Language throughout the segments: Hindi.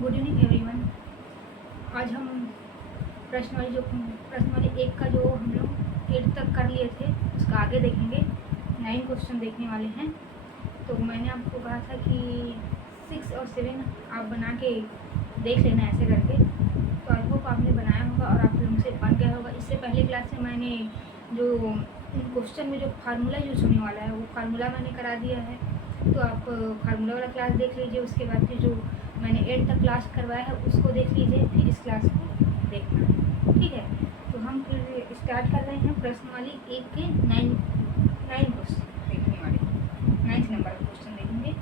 Good evening everyone. आज हम प्रश्न वाली एक का जो हम लोग 8 तक कर लिए थे उसका आगे देखेंगे। 9 क्वेश्चन देखने वाले हैं। तो मैंने आपको कहा था कि 6 और 7 आप बना के देख लेना ऐसे करके। तो आई होप आपने बनाया होगा और आप लोगों से बन गया होगा। इससे पहले क्लास में मैंने जो क्वेश्चन में जो फार्मूला यूज होने वाला है वो फार्मूला मैंने करा दिया है। तो आप फार्मूला वाला क्लास देख लीजिए। उसके बाद फिर जो मैंने 8 तक क्लास करवाया है उसको देख लीजिए, फिर इस क्लास को देखना है, ठीक है। तो हम फिर स्टार्ट कर रहे हैं प्रश्न वाली एक के 9 क्वेश्चन देखने वाले। 9th नंबर का क्वेश्चन देखेंगे।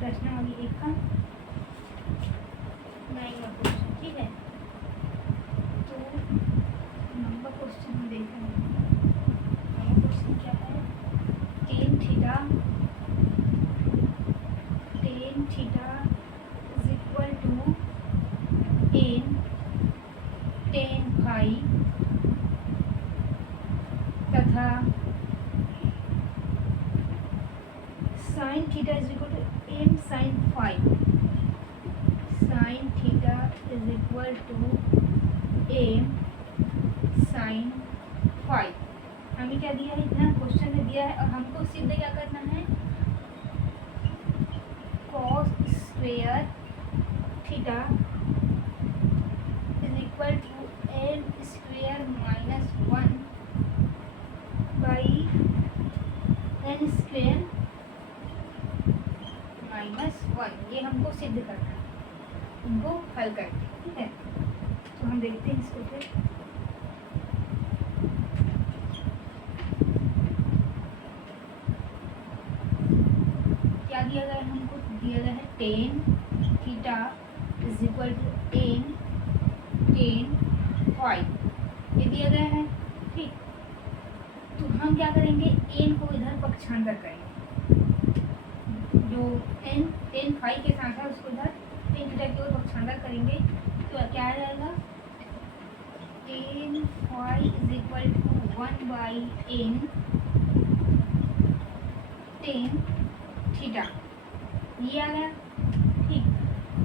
प्रश्न वाली एक का 9वां क्वेश्चन, ठीक है। तो नंबर क्वेश्चन हम देख रहे हैं। नंबर क्वेश्चन क्या है? Tan theta is equal to tan phi तथा sine theta is equal to N sine phi. Sine theta is equal to N sine phi. हमें क्या दिया है? इतना क्वेश्चन में दिया है और हमको सिद्ध क्या करना है? Cos square theta is equal to n square minus 1 by n square minus 1। ये हमको सिद्ध करना है, इनको हल करके, ठीक है। तो हम देखते हैं इसको फिर। क्या दिया गया है? हमको दिया गया है tan theta is equal to tan phi, ये दिया गया है, ठीक। तो हम क्या करेंगे? एन को इधर पक्षांतर करेंगे। जो टेन फाइव के साथ है उसको इधर टेन थीटा की ओर पक्षांतर करेंगे। तो क्या आ जाएगा? Tan phi is equal to 1 by n tan theta, ये आ गया, ठीक।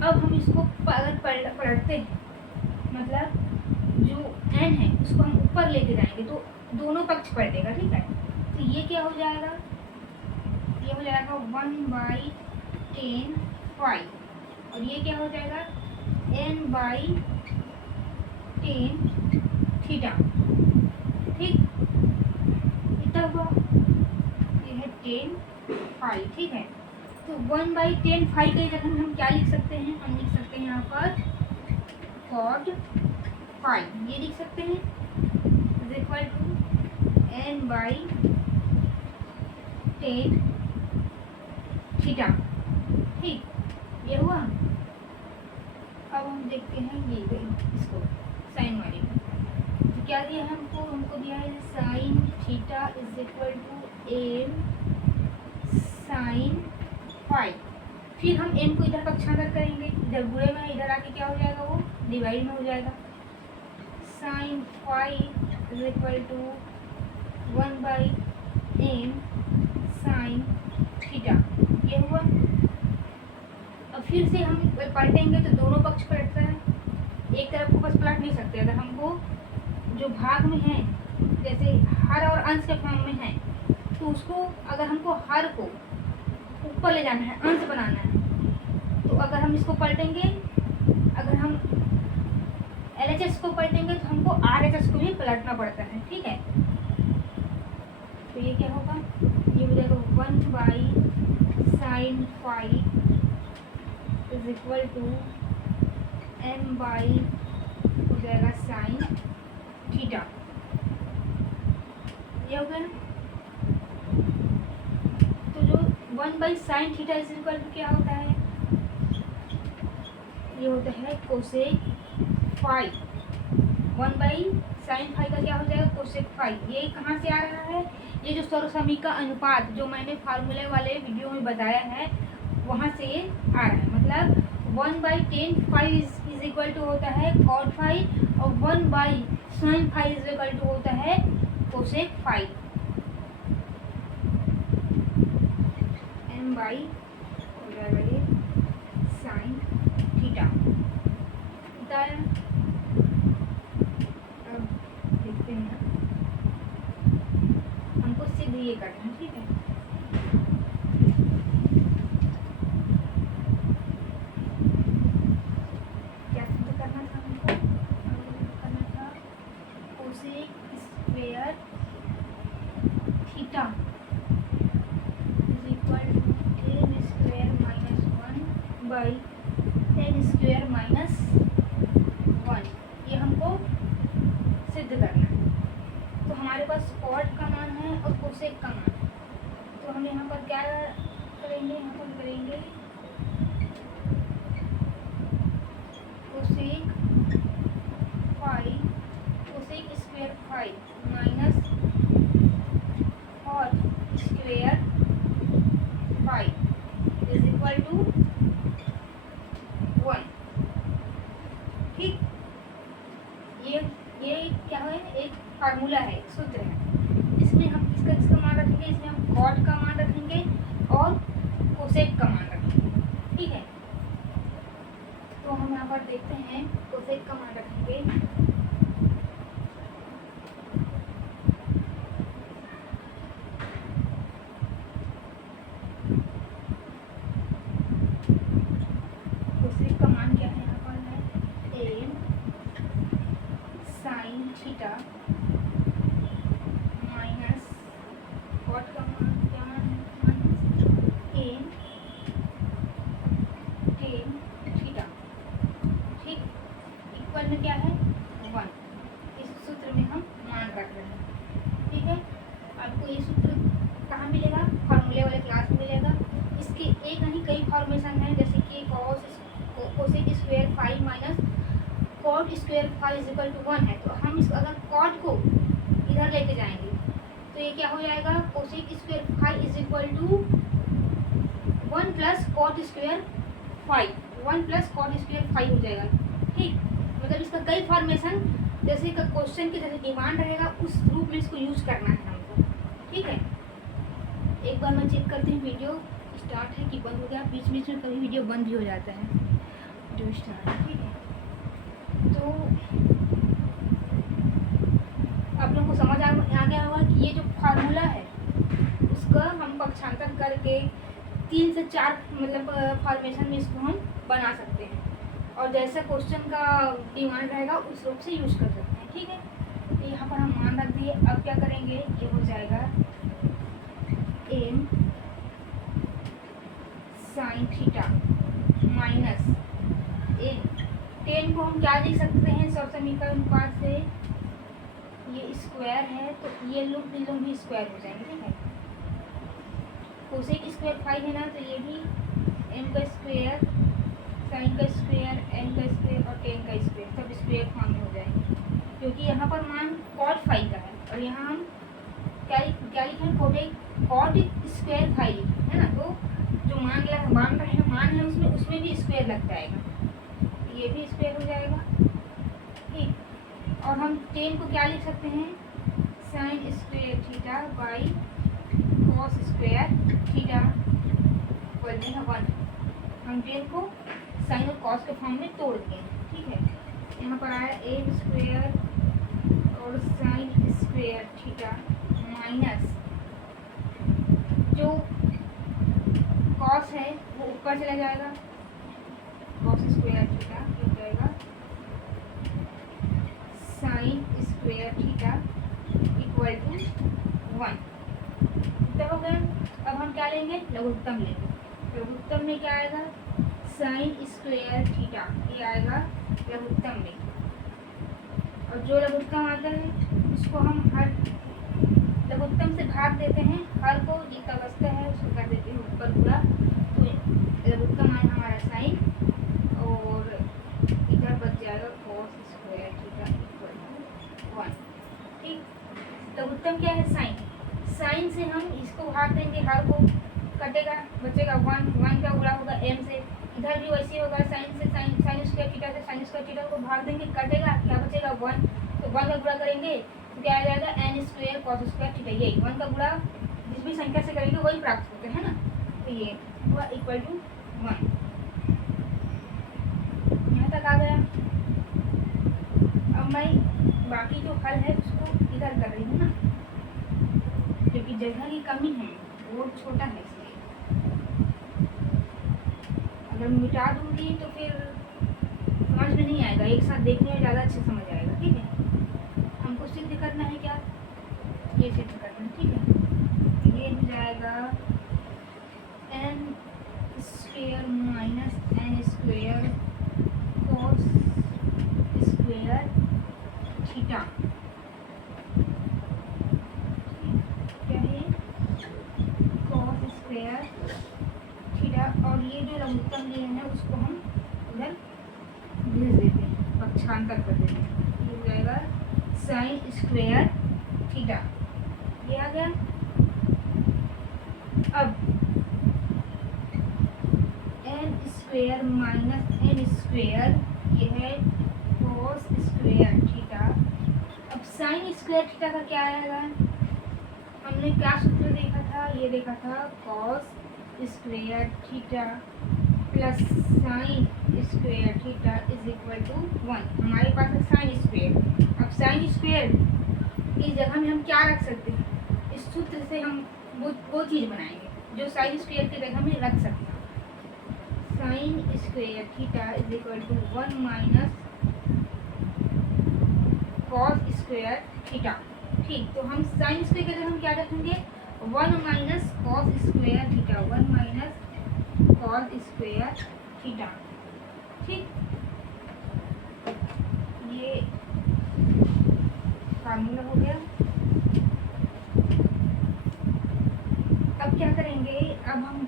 अब हम इसको अगर पलटते हैं, मतलब जो n है उसको हम ऊपर लेके जाएंगे तो दोनों पक्ष पलटेगा, ठीक है। तो ये क्या हो जाएगा? ये हो जाएगा 1 बाई टेन फाइव और ये क्या हो जाएगा? n बाई टेन थीटा, ठीक। इतना हुआ, ये है टेन फाइव, ठीक है। तो 1 बाई टेन फाइव की जगह हम क्या लिख सकते हैं? हम लिख सकते हैं यहाँ पर कॉट फाइव, ये लिख सकते हैं is equal to n by tan theta, ठीक। ये हुआ। अब हम देखते हैं ये गई इसको साइन वाले को। तो क्या दिया है हमको? हमको दिया है sine theta is equal to N sine phi. फिर हम एन को इधर पक्षांतर करेंगे, इधर बुरे में, इधर आके क्या हो जाएगा? वो डिवाइड में हो जाएगा। Sine phi is equal to 1 by n sine theta, ये हुआ। अब फिर से हम पलटेंगे तो दोनों पक्ष पलटता है, एक तरफ को बस पलट नहीं सकते। अगर हमको जो भाग में है, जैसे हर और अंश के फॉर्म में है, तो उसको अगर हमको हर को ऊपर ले जाना है, अंश बनाना है, तो अगर हम इसको पलटेंगे, अगर हम LHS को पलटेंगे तो हमको RHS को भी पलटना पड़ता है, ठीक है। तो ये क्या होगा? ये हो जाएगा 1 by sine phi is equal to m by हो जाएगा साइन थीटा। ये हो गया ना। तो जो 1/sin theta is equal to क्या होता है, ये होता है कोसेक फाई। 1/sin फाई का क्या हो जाएगा, कोसेक फाई। ये कहाँ से आ रहा है, ये जो सर्वसमी का अनुपात जो मैंने फार्मूले वाले वीडियो में बताया है वहाँ से ये आ रहा है। मतलब 1/tan phi is equal to होता है कॉट फाई और 1/sin phi is equal to होता है कोसेक फाई। m बाई हो जाएगा ये साइन थीटा। अब देखते हैं हमको सिद्ध ये करना है, ठीक है। क्या सिद्ध करना था हमको, करना था cosec square theta is equal to tan square minus 1/tan square minus 1। ये हमको सिद्ध करना है। तो हमारे पास कॉट का मान है और कोसेक का मान है। तो हम यहाँ पर क्या करेंगे, यहाँ पर करेंगे cosec phi, cosec square phi minus cot square phi is equal to 1। ठीक, ये क्या है, एक फार्मूला है, एक सूत्र है। इसमें हम इसका मान रखेंगे, इसमें हम कॉट का मान रखेंगे और कोसेक का मान रखेंगे, ठीक है। तो हम यहाँ पर देखते हैं कोसेक का मान रखेंगे। कोसेक का मान क्या है, यहाँ पर है tan sine theta minus cot का मान क्या है, tan थीटा, ठीक, इक्वल में क्या है 1। इस सूत्र में हम मान रख रहे हैं, ठीक है। आपको ये सूत्र कहाँ मिलेगा, फार्मूले वाले क्लास में मिलेगा। इसके एक नहीं कई फॉर्मेशन है, जैसे कि cosec square phi minus cot square phi is equal to 1 है। तो हम इस अगर कॉट को इधर लेके जाएंगे तो ये क्या हो जाएगा, cosec square phi is equal to 1 plus cot square phi, 1 plus cot square phi हो जाएगा, ठीक। मतलब इसका कई फॉर्मेशन जैसे का क्वेश्चन की जैसे डिमांड रहेगा उस रूप में इसको यूज करना है हमको, ठीक है। एक बार मैं चेक करती हूँ वीडियो स्टार्ट है कि बंद हो गया, बीच बीच में कभी वीडियो बंद भी हो जाता है, वीडियो स्टार्ट है, ठीक है। तो आप लोगों को समझ आ गया होगा कि ये जो फार्मूला है उसका हम पक्षांतर करके 3 से 4 मतलब फॉर्मेशन में इसको हम बना सकते हैं, और जैसा क्वेश्चन का डिमांड रहेगा उस रूप से यूज कर सकते हैं, ठीक है। तो यहाँ पर हम मान रख दिए। अब क्या करेंगे, ये हो जाएगा m sign theta minus tan को हम क्या लिख सकते हैं, सर्वसमी का अनुपात से ये स्क्वायर है तो ये लोग भी स्क्वायर हो जाएंगे, ठीक है। कोसेक स्क्वायर फाई है ना, तो ये भी m का स्क्वायर, साइन का स्क्वायर, n का स्क्वायर और tan का स्क्वायर सब स्क्वायर फॉर्म में हो जाएंगे, क्योंकि यहाँ पर मान कॉट फाई का है और यहाँ हम क्या लिखें, कॉट स्क्वायर फाई है ना। तो जो मान रहे हैं मान है उसमें भी स्क्वायर लग जाएगा, ये भी स्क्वायर हो जाएगा, ठीक। और हम tan को क्या लिख सकते हैं, sine square theta by cos square theta बोलते हैं 1। हम tan को साइन और कॉस के फॉर्म में तोड़ दिए, ठीक है। यहाँ पर आया a स्क्वायर और साइन स्क्वायर थीटा माइनस जो कॉस है वो ऊपर चला जाएगा, कॉस स्क्वायर थीटा हो जाएगा sine square theta equal to 1। तो हो गया। अब हम क्या लेंगे, लघुत्तम लेंगे। लघुत्तम में क्या आएगा, साइन स्क्वायर थीटा, ये आएगा लघुत्तम में। और जो लघुत्तम आता है उसको हम हर लघुत्तम से भाग देते हैं, हर को जितना बचता है उसको कर देते हैं ऊपर पूरा, तो लघुत्तम आया हमारा साइन और इधर बच जाएगा cos square theta equal to 1। ठीक, लघुत्तम क्या है साइन, साइन से हम इसको भाग देंगे, हर को कटेगा, बचेगा 1 का गुणा होगा m से, इधर भी वैसे होगा साइन से साइन स्क्वायर थीटा से साइन स्क्वायर थीटा को भाग देंगे, कटेगा, क्या बचेगा 1, तो 1 का गुणा करेंगे तो क्या आ जाएगा n square cos square theta, यही 1 का गुणा जिस भी संख्या से करेंगे वही प्राप्त होते हैं ना, तो ये हुआ इक्वल टू 1। यहाँ तक आ गया। अब मैं बाकी जो हल है उसको इधर कर रही हूँ ना, क्योंकि जगह की कमी है, बोर्ड छोटा है इसलिए, अगर मिटा दूंगी तो फिर समझ में नहीं आएगा, एक साथ देखने में ज़्यादा अच्छे समझ आएगा। ठीक है, हमको सिद्ध करना है क्या, ये सिद्ध करना है। ठीक है, ये हो जाएगा n square minus n square cos square theta, क्या है cos स्क्वायर थीटा, और ये जो लघुत्तम लिए हैं उसको हम उधर भेज देते हैं, पक्षांतर कर देते हैं, ये हो जाएगा साइन स्क्वायर थीटा, ये आ गया। अब n square minus n square, ये है cos स्क्वायर थीटा। अब साइन स्क्वायर थीटा का क्या आएगा, हमने क्या सूत्र देखा था, ये देखा था cos square theta plus sine square theta is equal to 1। हमारे पास है साइन स्क्वायर, अब साइन स्क्वायर की जगह में हम क्या रख सकते हैं, इस सूत्र से हम वो चीज़ बनाएंगे जो साइन स्क्वायर की जगह में रख सकते हैं। Sine square theta is equal to 1 minus cos square theta. ठीक, तो हम साइन स्क्वायर की जगह हम क्या रखेंगे, 1 minus cos square theta, 1 minus cos square theta. ठीक, ये फार्मूला हो गया। अब क्या करेंगे, अब हम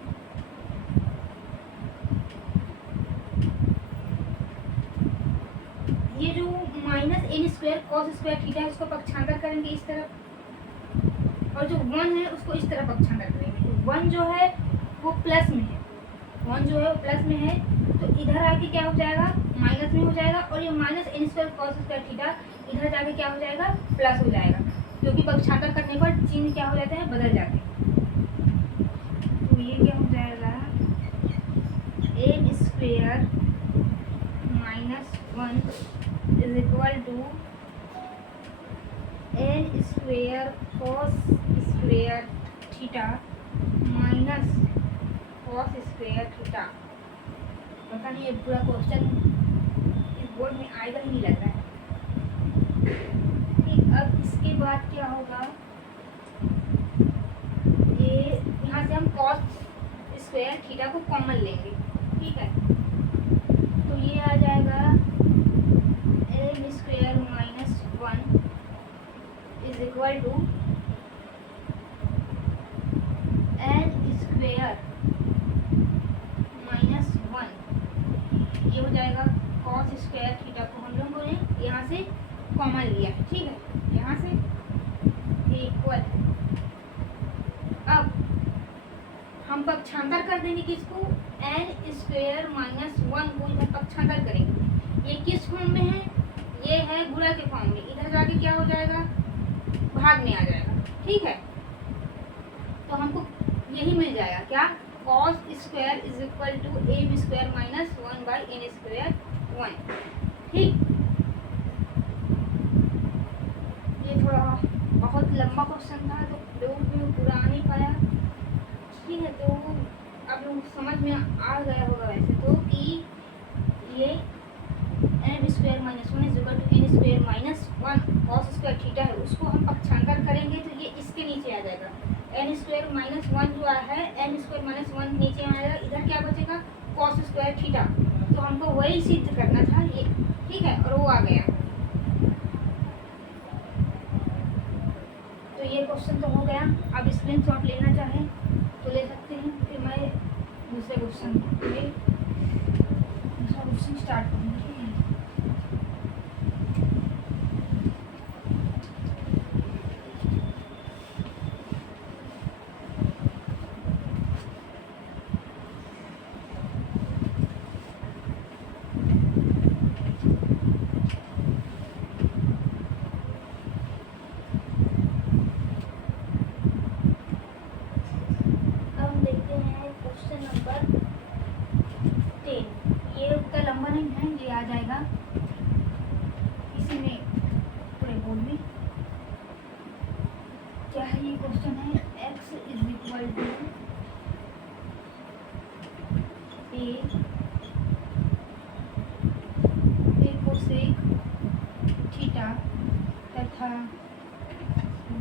ये जो minus n square cos square theta है उसको पक्षांतर करेंगे इस तरफ, और जो 1 है उसको इस तरफ पक्षांतर करेंगे। 1 जो है वो प्लस में है, 1 जो है वो प्लस में है, तो इधर आके क्या हो जाएगा, माइनस में हो जाएगा, और ये minus n square cos square theta इधर जाके क्या हो जाएगा, प्लस हो जाएगा, क्योंकि पक्षांतर करने पर चिन्ह क्या हो जाते हैं, बदल जाते हैं। तो ये क्या हो जाएगा, n square minus 1 is equal to n square cos square theta minus cos square theta. पता नहीं ये पूरा क्वेश्चन इस बोर्ड में आएगा ही नहीं लग रहा है। ठीक, अब इसके बाद क्या होगा, ये यहाँ से हम कॉस स्क्वायर थीटा को कॉमन लेंगे। ठीक है, तो ये आ जाएगा n square minus 1 is equal to n square minus 1, ये हो जाएगा कॉस स्क्वायर थीटा को हम लोगों ने यहाँ से कॉमन लिया है। ठीक है, यहाँ से इक्वल, अब हम पक्षांतर कर देंगे किसको, n स्क्वायर माइनस 1 को इधर पक्षांतर करेंगे। ये किस फॉर्म में है, ये है गुणा के फॉर्म में, इधर जाके क्या हो जाएगा, भाग में आ जाएगा। ठीक है, तो हमको यही मिल जाएगा क्या, cos square is equal to m square minus 1 by n square 1। ठीक, ये थोड़ा बहुत लंबा क्वेश्चन था तो लोग भी पूरा आ नहीं पाया। ठीक है, तो अब लोग समझ में आ गया होगा वैसे तो कि ये m square minus 1 is equal to n square minus 1 cos square theta है, उसको हम पक्षांतर करेंगे तो ये इसके नीचे आ जाएगा। n स्क्वायर माइनस 1 जो है n स्क्वायर माइनस 1 नीचे आ जाएगा, इधर क्या बचेगा, cos स्क्वायर थीटा। तो हमको वही सिद्ध करना था ये। ठीक है, और वो आ गया। तो ये क्वेश्चन तो हो गया। अब स्क्रीनशॉट लेना चाहें तो ले सकते हैं, फिर मैं दूसरे क्वेश्चन स्टार्ट करूँगी। क्या है ये क्वेश्चन है, x is equal to a cosec theta तथा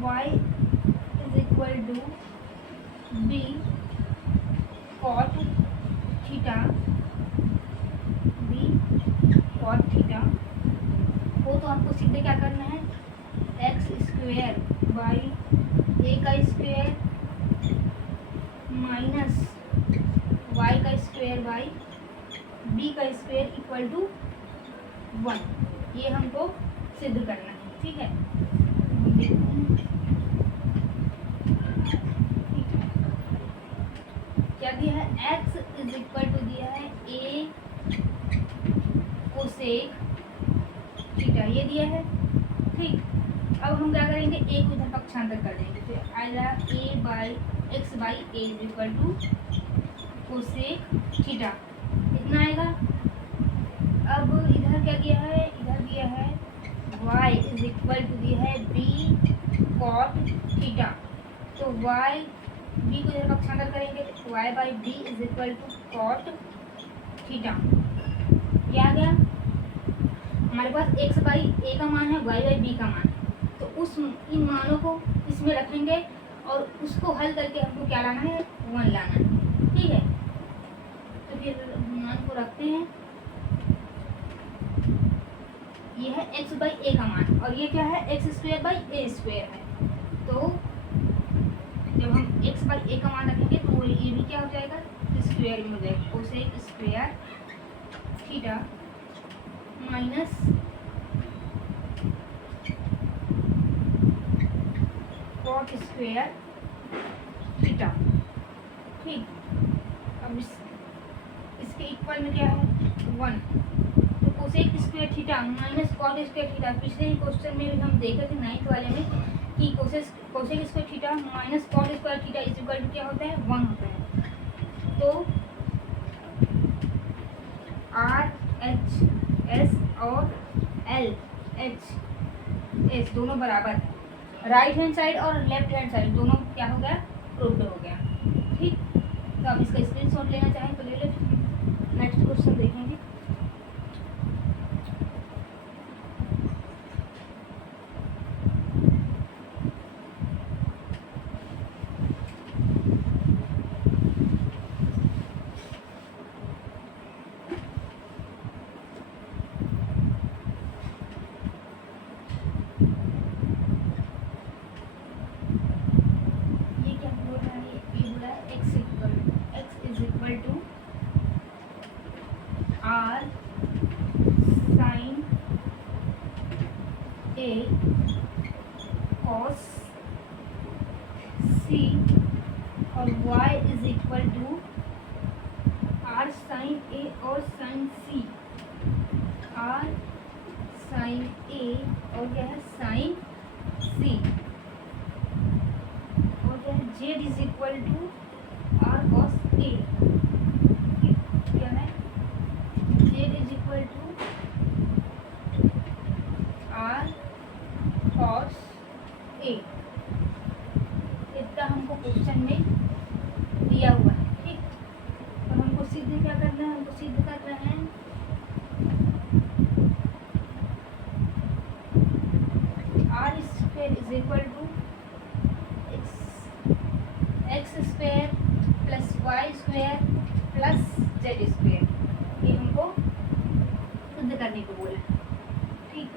y is equal to b cot theta हो। तो हमको सीधे क्या करना है, एक्स स्क्वेयर बाई ए का स्क्वेयर माइनस वाई का स्क्वेयर बाई बी का स्क्वेयर इक्वल टू 1, ये हमको सिद्ध करना है। ठीक है, क्या दिया है, x इज इक्वल टू दिया है ए कोसेक थीटा, ये दिया है। ठीक, अब हम क्या करेंगे, ए को इधर पक्षांतर कर देंगे, तो आएगा A by X by A is equal to cosec theta, इतना आएगा। अब इधर क्या दिया है, इधर दिया है y इज इक्वल टू दिया है बी कॉट थीटा, तो y बी को इधर पक्षांतर करेंगे तो y by b is equal to cot theta, क्या आ गया हमारे पास x बाई ए का मान है, y बाई बी का मान है, तो इन मानों को इसमें रखेंगे और उसको हल करके हमको क्या लाना है, 1 लाना है। ठीक है, तो फिर मान को रखते हैं, ये है x बाई ए का मान और ये क्या है, x square by A square है। तो जब हम x बाई ए का मान रखेंगे तो वो ये भी क्या हो जाएगा, स्क्वेयर में हो जाएगा, cosec square theta minus cot square theta. ठीक, अब इसके इक्वल में क्या है, 1, तो cosec square theta minus cot square theta, पिछले ही क्वेश्चन में भी हम देखे थे 9th वाले में कि cosec square theta minus cot square theta is equal to क्या होता है, 1 होता है। तो आर एच एस और एल एच एस दोनों बराबर है, राइट हैंड साइड और लेफ्ट हैंड साइड दोनों क्या हो गया, प्रूव्ड हो गया। ठीक, तो आप इसका स्क्रीनशॉट लेना चाहें तो ले ले, नेक्स्ट क्वेश्चन देखेंगे। R sine A cos C और y is equal to R sine A और sine C, R sine A और क्या है, साइन सी, और क्या है, Z is equal to R cos A, क्या है, Z is equal to R cos A, इतना हमको क्वेश्चन में दिया हुआ है। ठीक, तो हमको सिद्ध क्या करना है, हमको सिद्ध कर रहे हैं r square is equal to x square plus y square plus z square, ये हमको सिद्ध करने को बोला। ठीक,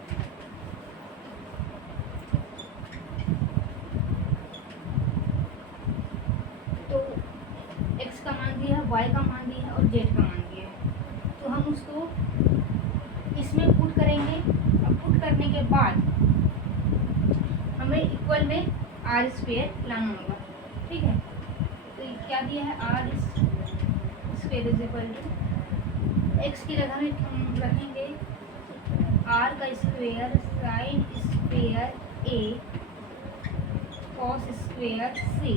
y का मान दिया है और z का मान दिया है। तो हम उसको इसमें पुट करेंगे और पुट करने के बाद हमें इक्वल में आर स्क्वेयर लाना होगा, ठीक है। तो ये क्या दिया है, are square is equal to x की जगह में हम रखेंगे आर का स्क्वेयर साइन स्क्वेयर ए कॉस स्क्वेयर सी,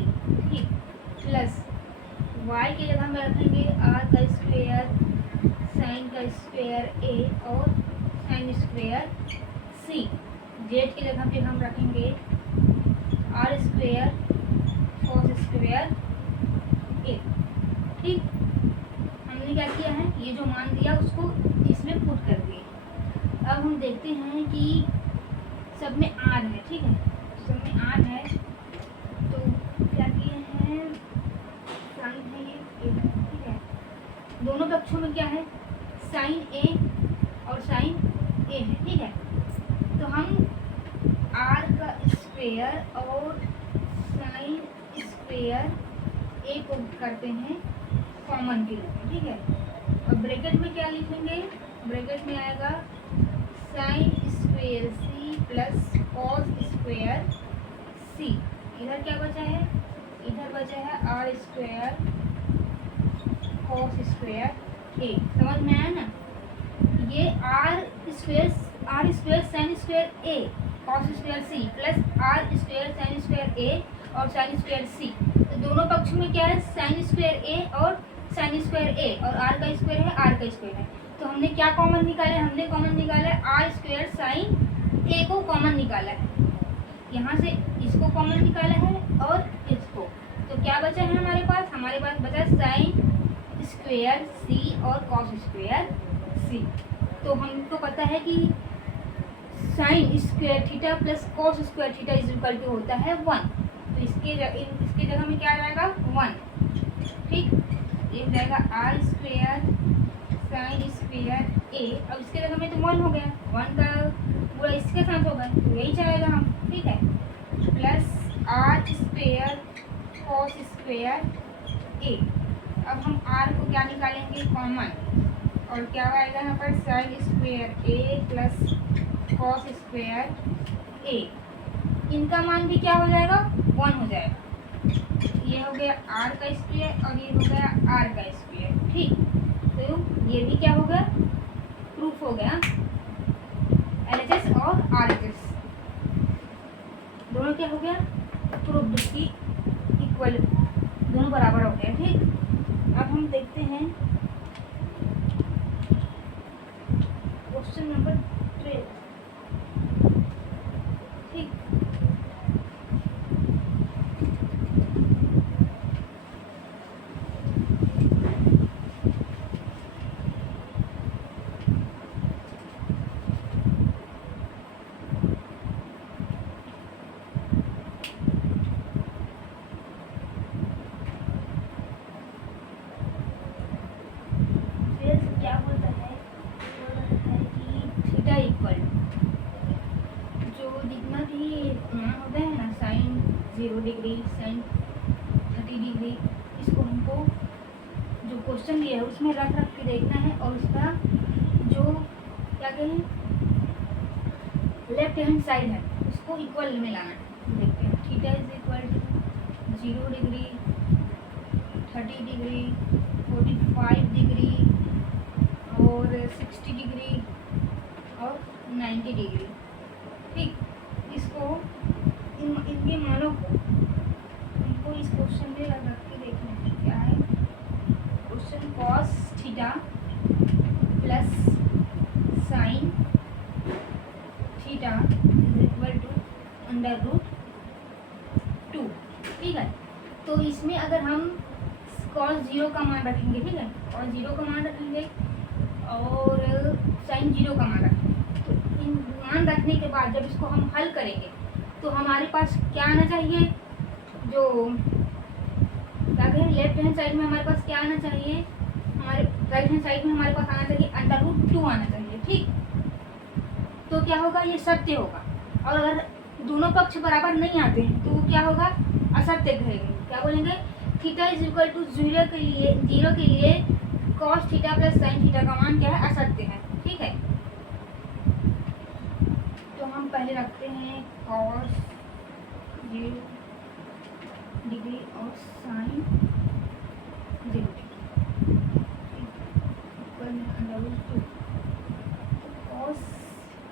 ठीक, प्लस वाई की जगह में रखेंगे आर का स्क्वेयर साइन का स्क्वेयर ए और साइन स्क्वेयर सी। जेड की जगह पे हम रखेंगे आर स्क्वेयर कॉस स्क्वेयर ए, ठीक। हमने क्या किया है, ये जो मान दिया उसको इसमें पुट कर दिए। अब हम देखते हैं कि सब में आर है, ठीक है, सब में आर है। तो क्या किए हैं, साइन है ये है, ठीक है। दोनों पक्षों में क्या है, साइन ए और साइन ए है, ठीक है। तो हम आर का स्क्वेयर और साइन स्क्वेयर ए को करते हैं कॉमन के लिए, ठीक है। और ब्रैकेट में क्या लिखेंगे, ब्रैकेट में आएगा sine square C plus cos square C. इधर क्या बचा है, इधर बचा है are square cos square A. समझ में आया ना, ये आर स्क्वेयर साइन स्क्वेयर ए cos square C plus R square sine square ए और साइन स्क्वेयर सी। तो दोनों पक्ष में क्या है, साइन स्क्वेयर ए और साइन स्क्वेयर ए, और आर का स्क्वायर है, आर का स्क्वायर है। तो हमने क्या कॉमन निकाला है, हमने कॉमन निकाला है आर स्क्वायर साइन ए को कॉमन निकाला है, यहाँ से इसको कॉमन निकाला है और इसको। तो क्या बचा है हमारे पास बचा साइन स्क्वायर सी और कॉस स्क्वायर सी। तो हमको पता है कि sine square theta plus cos square theta is equal to होता है 1। तो इसके जगह में क्या आ जाएगा 1, ठीक। ये जाएगा are square sine square A, अब इसके जगह में तो 1 हो गया, 1 का पूरा इसके साथ होगा, तो यही चाहेगा हम, ठीक है, plus R square cos square A. अब हम आर को क्या निकालेंगे कॉमन, और क्या आएगा यहाँ पर साइन स्क्वायर ए प्लस कॉस स्क्वायर ए। इनका मान भी क्या हो जाएगा 1 हो जाएगा। ये हो गया आर का स्क्वायर और ये हो गया आर का स्क्वायर, ठीक। तो ये भी क्या हो गया, प्रूफ हो गया, LHS और RHS दोनों क्या हो गया, प्रूफ की इक्वल, दोनों बराबर हो गए, ठीक। अब हम देखते हैं क्वेश्चन नंबर 12, ठीक। डिग्री साइन 30 डिग्री, इसको हमको जो क्वेश्चन दिया है उसमें रख के देखना है, और उसका जो क्या कहें लेफ्ट हैंड साइड है उसको इक्वल में लाना है। देखते हैं theta is equal to 0 degree 30 degree 45 degree और 60 डिग्री और 90 डिग्री, ठीक। इसको इनके मानों को हमको इस क्वेश्चन में रख के देखना है। क्या है question, cos theta plus sine theta is equal to √2, ठीक है। तो इसमें अगर हम कॉस 0 का मान रखेंगे, ठीक है, और 0 का मान रखेंगे और साइन 0 का मान रखेंगे, तो इन मान रखने के बाद जब इसको हम हल करेंगे तो हमारे पास क्या आना चाहिए, जो क्या कहें लेफ्ट हैंड साइड में हमारे पास क्या आना चाहिए, हमारे राइट हैंड साइड में हमारे पास आना चाहिए √2 आना चाहिए, ठीक। तो क्या होगा, ये सत्य होगा। और अगर दोनों पक्ष बराबर नहीं आते हैं तो वो क्या होगा, असत्य कहेंगे। क्या बोलेंगे, theta is equal to zero के लिए cos theta plus sine theta का मान क्या है, असत्य है। ठीक है, तो हम पहले रखते हैं कॉस 0 डिग्री और साइन 0 डिग्री ऊपर में अंडर रूट 2। कॉस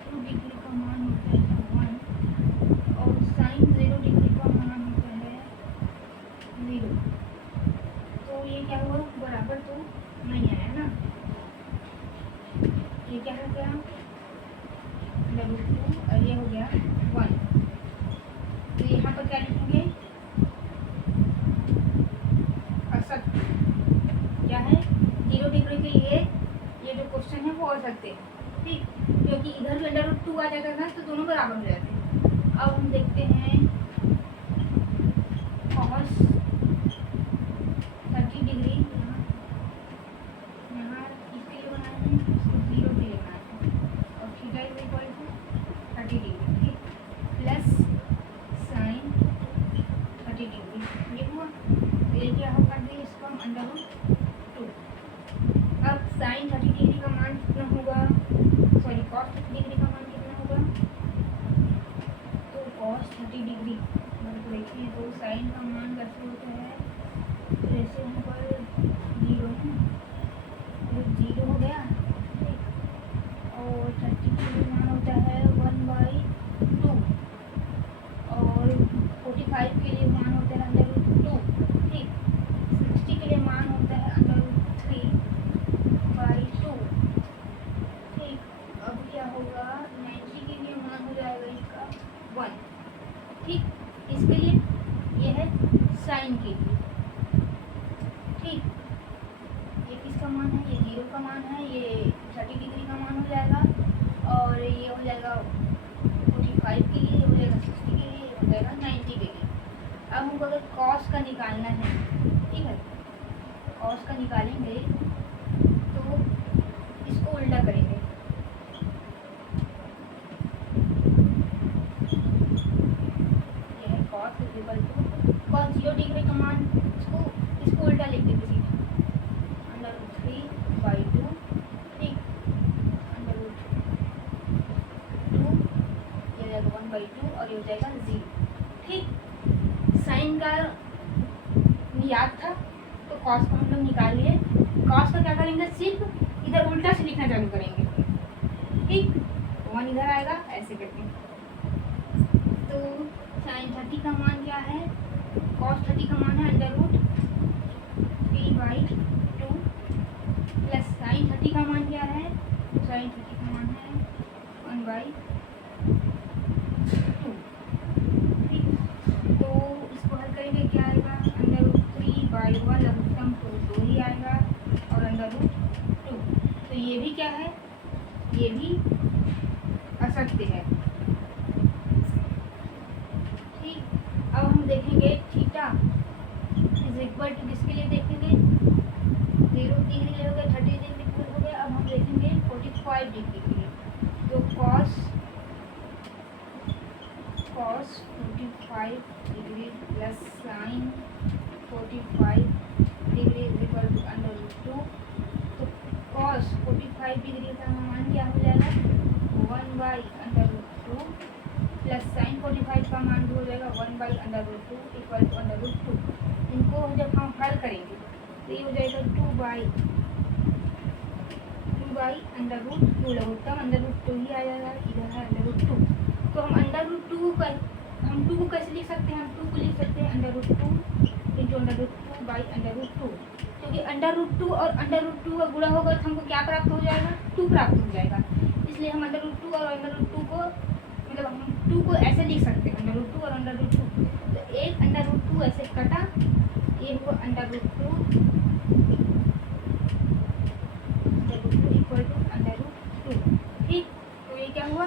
2 डिग्री का मान होता है 1 और साइन 0 डिग्री का मान होता है 0। तो ये क्या हुआ, बराबर तो नहीं आया ना, ये क्या हो गया अंडर रूट 2 और ये हो गया 1। तो यहाँ पर क्या लिखेंगे, असत्य क्या है, 0 डिग्री के लिए ये जो क्वेश्चन है वो असत्य है। ठीक, क्योंकि इधर भी अंडर रूट 2 आ जाता था तो दोनों बराबर हो जाते हैं। अब हम देखते हैं कॉस 30 डिग्री, यहाँ इसके लिए बनाए हैं, इसको 0 के लिए बनाए हैं और theta is equal to 30 degree. ठीक, प्लस साइन 30 डिग्री, ये हुआ। तो ये क्या होगा, इसको हम अंडर रूट 2। अब साइन 30 डिग्री का मान कितना होगा, सॉरी कॉस 30 डिग्री का मान कितना होगा, तो कॉस 30 डिग्री मतलब देखिए तो साइन का मान कैसे होता है, जैसे यहाँ पर 0 है तो 0 हो गया। ठीक, और 30 के लिए मान होता है 1/2 और 45 के लिए मान होता है अंडर रूट 2। ठीक, 60 के लिए मान होता है अंडर रूट 3/2। ठीक, अब क्या होगा, 90 के लिए मान हो जाएगा इसका 1। ठीक, इसके लिए ये है साइन के लिए। ठीक, ये किसका मान है, ये 0 का मान है, ये 30 डिग्री का मान हो जाएगा और ये हो जाएगा 45 के लिए, ये हो जाएगा 60 के लिए, ये हो जाएगा 90 के लिए। अब हमको अगर कॉस का निकालना है, ठीक है, कॉस का निकालेंगे तो इसको उल्टा करेंगे। Cos is equal to cos 0 degree का मान, इसको उल्टा लिख देते सीधा, अंडर रूट 3/2। ठीक, अंडर रूट 2, ये हो जाएगा 1/2 और ये हो जाएगा 0। ठीक, साइन का याद था तो कॉस को हम लोग निकाल लिए। कॉस का क्या करेंगे, सिर्फ इधर उल्टा से लिखना चालू करेंगे। ठीक, 1 इधर आएगा ऐसे करके। तो साइन 30 का मान क्या है, कॉस 30 का मान है अंडर रूट 3/2 प्लस साइन 30 का मान क्या है, साइन 30 का मान है 1/2। ठीक, तो इसको हल करेंगे, क्या आएगा अंडर रूट 3/1 लघुत्तम तो 2 ही आएगा और अंडर रूट 2। तो ये भी क्या है, ये भी असत्य है। ठीक, अब हम देखेंगे थीटा इज इक्वल टू, किसके लिए देखेंगे, 0 डिग्री के लिए हो गया, 30 डिग्री के लिए हो गया। अब हम देखेंगे 45 डिग्री के लिए, तो cos 45 degree plus sine 45 degree is equal to under root 2। तो कॉस 45 डिग्री का मान क्या हो जाएगा, 1/√2 प्लस साइन 45 का मान हो जाएगा 1/√2 इक्वल टू √2। इनको जब हम हल करेंगे तो ये हो जाएगा 2/√2 लघुत्तम √2 ही आ जाएगा, इधर है √2। तो हम √2 का, हम 2 को कैसे लिख सकते हैं, हम 2 को लिख सकते हैं √2 इंटू √2/√2, क्योंकि √2 और √2 का गुणा होगा तो हमको क्या प्राप्त हो जाएगा, 2 प्राप्त हो जाएगा। इसलिए हम √2 और √2 को, मतलब हम 2 को ऐसे लिख सकते हैं √2 और √2। तो एक √2 ऐसे कटा, ये हुआ √2 इक्वल टू √2। ठीक, तो ये क्या हुआ,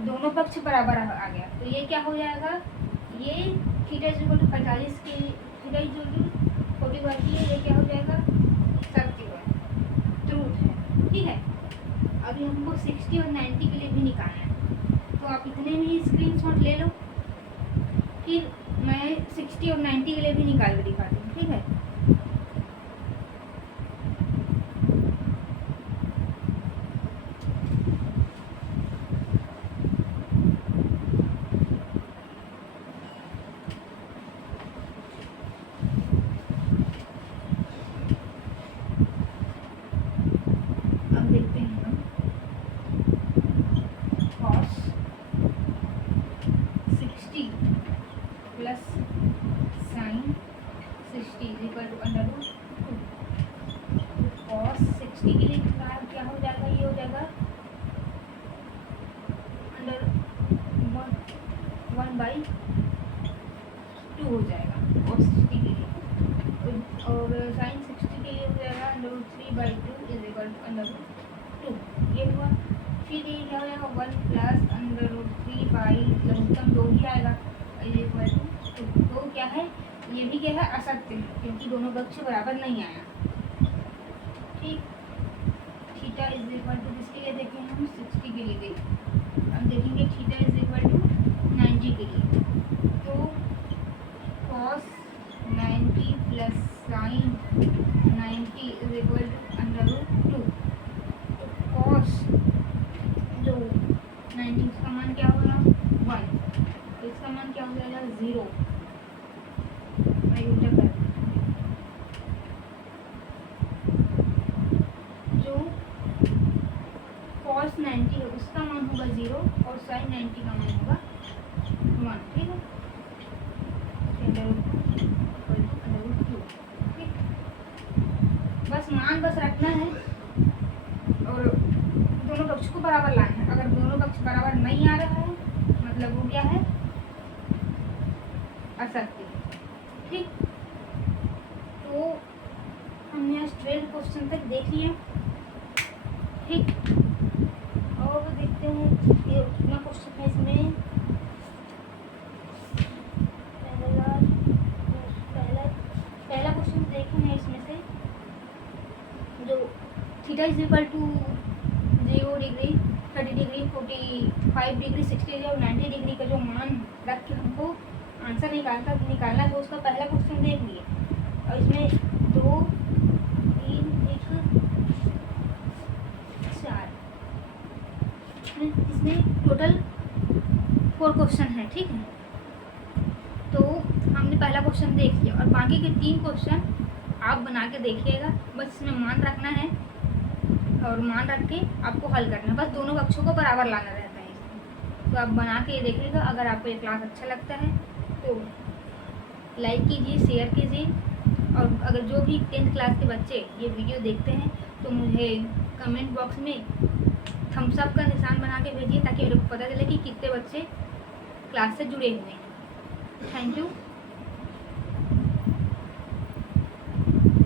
दोनों पक्ष बराबर आ गया। तो ये क्या हो जाएगा, ये थीटा इज इक्वल टू 45 के थीटा इज इक्वल टू 45 के लिए ये क्या हो जाएगा, सत्य है, ट्रूथ है। ठीक है, अभी हमको 60 और 90 के लिए भी निकालना है, तो आप इतने भी स्क्रीनशॉट ले लो, फिर मैं 60 और 90 के लिए भी निकाल के दिखाती हूँ। ठीक है, 1/2 हो जाएगा और 60 के लिए, और साइन 60 के लिए हो जाएगा √3/2 इज इक्वल टू √2। ये हुआ। फिर ये क्या हो जाएगा 1 प्लस √3/लघुत्तम 2 ही आएगा इज इक्वल टू 2। तो क्या है, ये भी क्या है, असत्य है, क्योंकि दोनों पक्ष बराबर नहीं आया। ठीक, थीटा इज इक्वल टू किसके लिए देखें हम, 60 के लिए देखें। अब देखेंगे थीटा इज इक्वल टू 90 के लिए, तो cos 90 plus sine 90 is equal to √2। तो cos जो 90 इसका मान क्या होगा 1, तो इसका मान क्या हो जाएगा 0। मैं उल्टा कर, जो cos 90 है उसका मान होगा 0 और sin 90 का मान होगा 1। ठीक है, √2। ठीक, बस मान बस रखना है और दोनों पक्ष को बराबर लाना है। अगर दोनों पक्ष बराबर नहीं आ रहा है मतलब वो क्या है, असत्य। ठीक, तो हमने आज 12 क्वेश्चन तक देख लिया। ठीक, और देखते हैं ये कितना क्वेश्चन है इसमें। पहला क्वेश्चन देखें हैं इसमें से, जो theta is equal to 0 degree 30 degree 45 degree 60 degree और 90 डिग्री का जो मान रख के हमको आंसर निकालना है, तो उसका पहला क्वेश्चन देख लिए। और इसमें 2 3 1 4 इसमें टोटल 4 क्वेश्चन है। ठीक है, तो हमने पहला क्वेश्चन देख लिया और बाकी के 3 क्वेश्चन आप बना के देखिएगा। बस इसमें मान रखना है और मान रख के आपको हल करना है, बस दोनों पक्षों को बराबर लाना रहता है इसमें। तो आप बना के ये देखिएगा। अगर आपको ये क्लास अच्छा लगता है तो लाइक कीजिए, शेयर कीजिए, और अगर जो भी 10th क्लास के बच्चे ये वीडियो देखते हैं तो मुझे कमेंट बॉक्स में थम्स अप का निशान बना के भेजिए, ताकि मेरे को पता चले कि कितने बच्चे क्लास से जुड़े हुए हैं। Thank you.